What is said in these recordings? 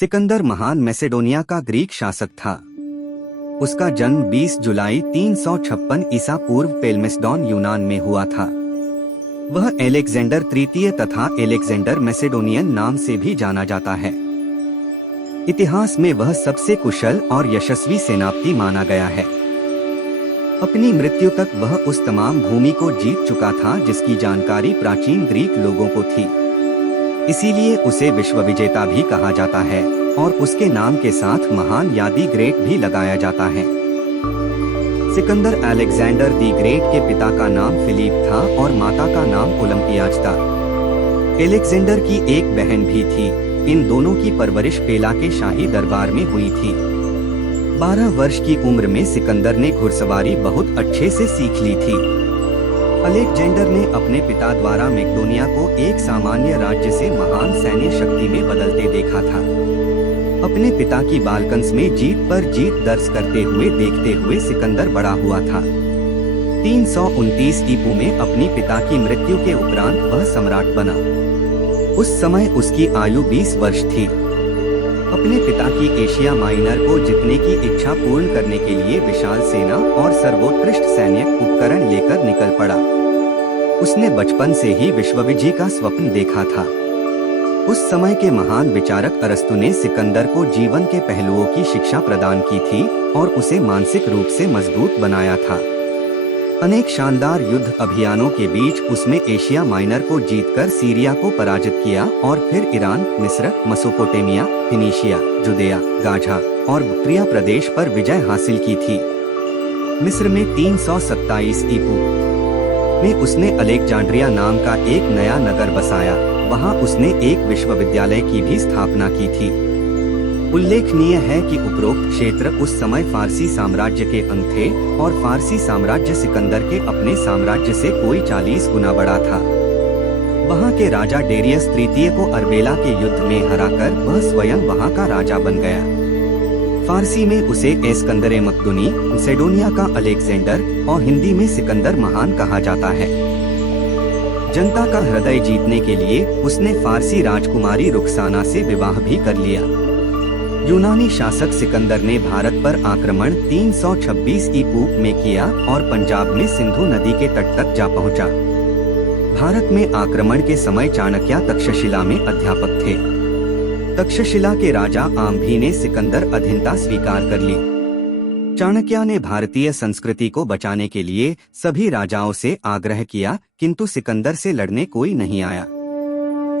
सिकंदर महान मैसेडोनिया का ग्रीक शासक था। उसका जन्म 20 जुलाई 356 ईसा पूर्व पेलमेस्डॉन यूनान में हुआ था। वह अलेक्जेंडर तृतीय तथा अलेक्जेंडर मैसेडोनियन नाम से भी जाना जाता है। इतिहास में वह सबसे कुशल और यशस्वी सेनापति माना गया है। अपनी मृत्यु तक वह उस तमाम भूमि को जीत चुका था जिसकी जानकारी प्राचीन ग्रीक लोगों को थी। इसीलिए उसे विश्व विजेता भी कहा जाता है और उसके नाम के साथ महान या दी ग्रेट भी लगाया जाता है। सिकंदर अलेक्जेंडर दी ग्रेट के पिता का नाम फिलिप था और माता का नाम ओलंपियाज था। अलेक्जेंडर की एक बहन भी थी। इन दोनों की परवरिश पेला के शाही दरबार में हुई थी। 12 वर्ष की उम्र में सिकंदर ने घुड़सवारी बहुत अच्छे से सीख ली थी। अलेक्जेंडर ने अपने पिता द्वारा मैकेडोनिया को एक सामान्य राज्य से महान सैन्य शक्ति में बदलते देखा था। अपने पिता की बालकंस में जीत पर जीत दर्ज करते हुए देखते हुए सिकंदर बड़ा हुआ था। 329 ईपू में अपनी पिता की मृत्यु के उपरांत वह सम्राट बना। उस समय उसकी आयु 20 वर्ष थी। अपने पिता की एशिया माइनर को जीतने की इच्छा पूर्ण करने के लिए विशाल सेना और सर्वोत्कृष्ट सैन्य उपकरण लेकर निकल पड़ा। उसने बचपन से ही विश्व विजय का स्वप्न देखा था। उस समय के महान विचारक अरस्तु ने सिकंदर को जीवन के पहलुओं की शिक्षा प्रदान की थी और उसे मानसिक रूप से मजबूत बनाया था। अनेक शानदार युद्ध अभियानों के बीच उसने एशिया माइनर को जीतकर सीरिया को पराजित किया और फिर ईरान, मिस्र, मेसोपोटामिया, फिनीशिया, जुदेया, गाझा और बक्ट्रिया प्रदेश पर विजय हासिल की थी। मिस्र में 327 ईपू में उसने अलेक्जेंड्रिया नाम का एक नया नगर बसाया। वहां उसने एक विश्वविद्यालय की भी स्थापना की थी। उल्लेखनीय है कि उपरोक्त क्षेत्र उस समय फारसी साम्राज्य के अंग थे और फारसी साम्राज्य सिकंदर के अपने साम्राज्य से कोई 40 गुना बड़ा था। वहां के राजा डेरियस तृतीय को अर्बेला के युद्ध में हराकर वह स्वयं वहां का राजा बन गया। फारसी में उसे एस्कंदरे मकदूनी, मैसेडोनिया का अलेक्जेंडर और हिंदी में सिकंदर महान कहा जाता है। जनता का हृदय जीतने के लिए उसने फारसी राजकुमारी रुखसाना से विवाह भी कर लिया। यूनानी शासक सिकंदर ने भारत पर आक्रमण 326 ईपू में किया और पंजाब में सिंधु नदी के तट तक जा पहुंचा। भारत में आक्रमण के समय चाणक्य तक्षशिला में अध्यापक थे। तक्षशिला के राजा आम्भी ने सिकंदर अधीनता स्वीकार कर ली। चाणक्य ने भारतीय संस्कृति को बचाने के लिए सभी राजाओं से आग्रह किया, किंतु सिकंदर से लड़ने कोई नहीं आया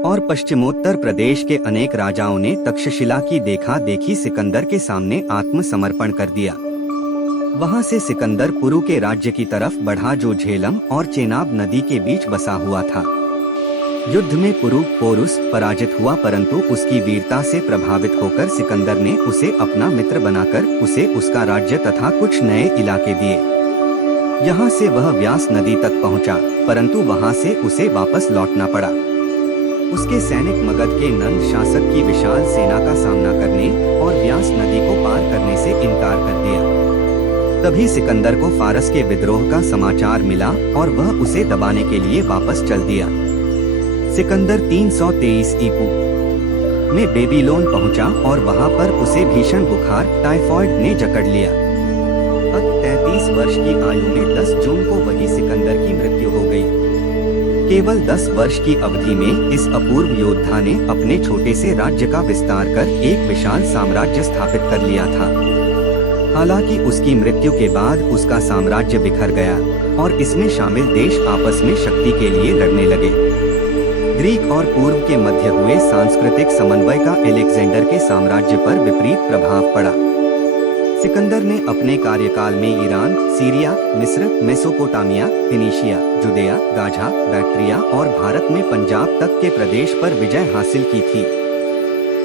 और पश्चिमोत्तर प्रदेश के अनेक राजाओं ने तक्षशिला की देखा देखी सिकंदर के सामने आत्मसमर्पण कर दिया। वहां से सिकंदर पुरु के राज्य की तरफ बढ़ा जो झेलम और चेनाब नदी के बीच बसा हुआ था। युद्ध में पुरु पोरुस पराजित हुआ, परंतु उसकी वीरता से प्रभावित होकर सिकंदर ने उसे अपना मित्र बनाकर उसे उसका राज्य तथा कुछ नए इलाके दिए। यहाँ से वह व्यास नदी तक पहुँचा, परंतु वहाँ से उसे वापस लौटना पड़ा। उसके सैनिक मगध के नंद शासक की विशाल सेना का सामना करने और व्यास नदी को पार करने से इनकार कर दिया। तभी सिकंदर को फारस के विद्रोह का समाचार मिला और वह उसे दबाने के लिए वापस चल दिया। सिकंदर 323 ईपू में बेबीलोन पहुंचा और वहां पर उसे भीषण बुखार टाइफॉइड ने जकड़ लिया। 33 वर्ष की आयु में 10 जून को वही सिकंदर की मृत्यु हो गई। केवल 10 वर्ष की अवधि में इस अपूर्व योद्धा ने अपने छोटे से राज्य का विस्तार कर एक विशाल साम्राज्य स्थापित कर लिया था। हालांकि उसकी मृत्यु के बाद उसका साम्राज्य बिखर गया और इसमें शामिल देश आपस में शक्ति के लिए लड़ने लगे। ग्रीक और पूर्व के मध्य हुए सांस्कृतिक समन्वय का अलेक्जेंडर के साम्राज्य पर विपरीत प्रभाव पड़ा। सिकंदर ने अपने कार्यकाल में ईरान, सीरिया, मिस्र, मेसोपोटामिया, फिनीशिया, जुदेया, गाझा, बैक्ट्रिया और भारत में पंजाब तक के प्रदेश पर विजय हासिल की थी।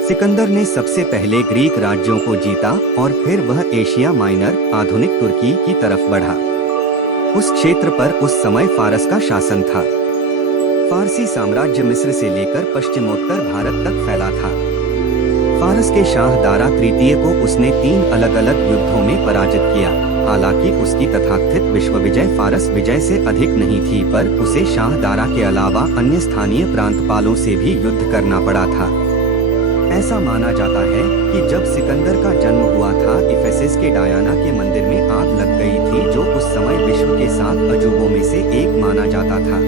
सिकंदर ने सबसे पहले ग्रीक राज्यों को जीता और फिर वह एशिया माइनर, आधुनिक तुर्की की तरफ बढ़ा। उस क्षेत्र पर उस समय फारस का शासन था। फारसी साम्राज्य मिस्र से लेकर पश्चिमोत्तर भारत तक फैला था। फारस के शाह दारा तृतीय को उसने 3 अलग अलग युद्धों में पराजित किया। हालांकि उसकी तथाकथित विश्व विजय फारस विजय से अधिक नहीं थी, पर उसे शाह दारा के अलावा अन्य स्थानीय प्रांतपालों से भी युद्ध करना पड़ा था। ऐसा माना जाता है कि जब सिकंदर का जन्म हुआ था, इफेसस के डायना के मंदिर में आग लग गई थी, जो उस समय विश्व के 7 अजूबों में से एक माना जाता था।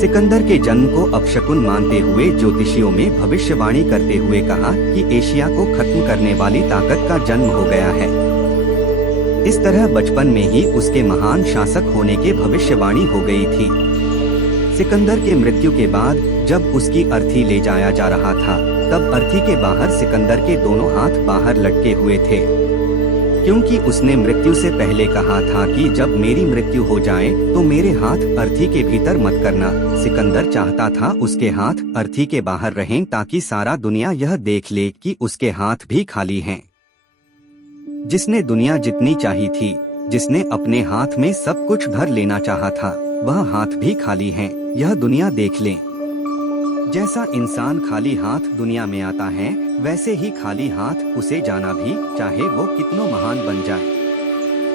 सिकंदर के जन्म को अपशकुन मानते हुए ज्योतिषियों में भविष्यवाणी करते हुए कहा कि एशिया को खत्म करने वाली ताकत का जन्म हो गया है। इस तरह बचपन में ही उसके महान शासक होने की भविष्यवाणी हो गई थी। सिकंदर के मृत्यु के बाद जब उसकी अर्थी ले जाया जा रहा था, तब अर्थी के बाहर सिकंदर के दोनों हाथ बाहर लटके हुए थे, क्योंकि उसने मृत्यु से पहले कहा था कि जब मेरी मृत्यु हो जाए तो मेरे हाथ अर्थी के भीतर मत करना। सिकंदर चाहता था उसके हाथ अर्थी के बाहर रहें ताकि सारा दुनिया यह देख ले कि उसके हाथ भी खाली हैं। जिसने दुनिया जितनी चाही थी, जिसने अपने हाथ में सब कुछ भर लेना चाहा था, वह हाथ भी खाली हैं, यह दुनिया देख ले। जैसा इंसान खाली हाथ दुनिया में आता है, वैसे ही खाली हाथ उसे जाना भी, चाहे वो कितना महान बन जाए।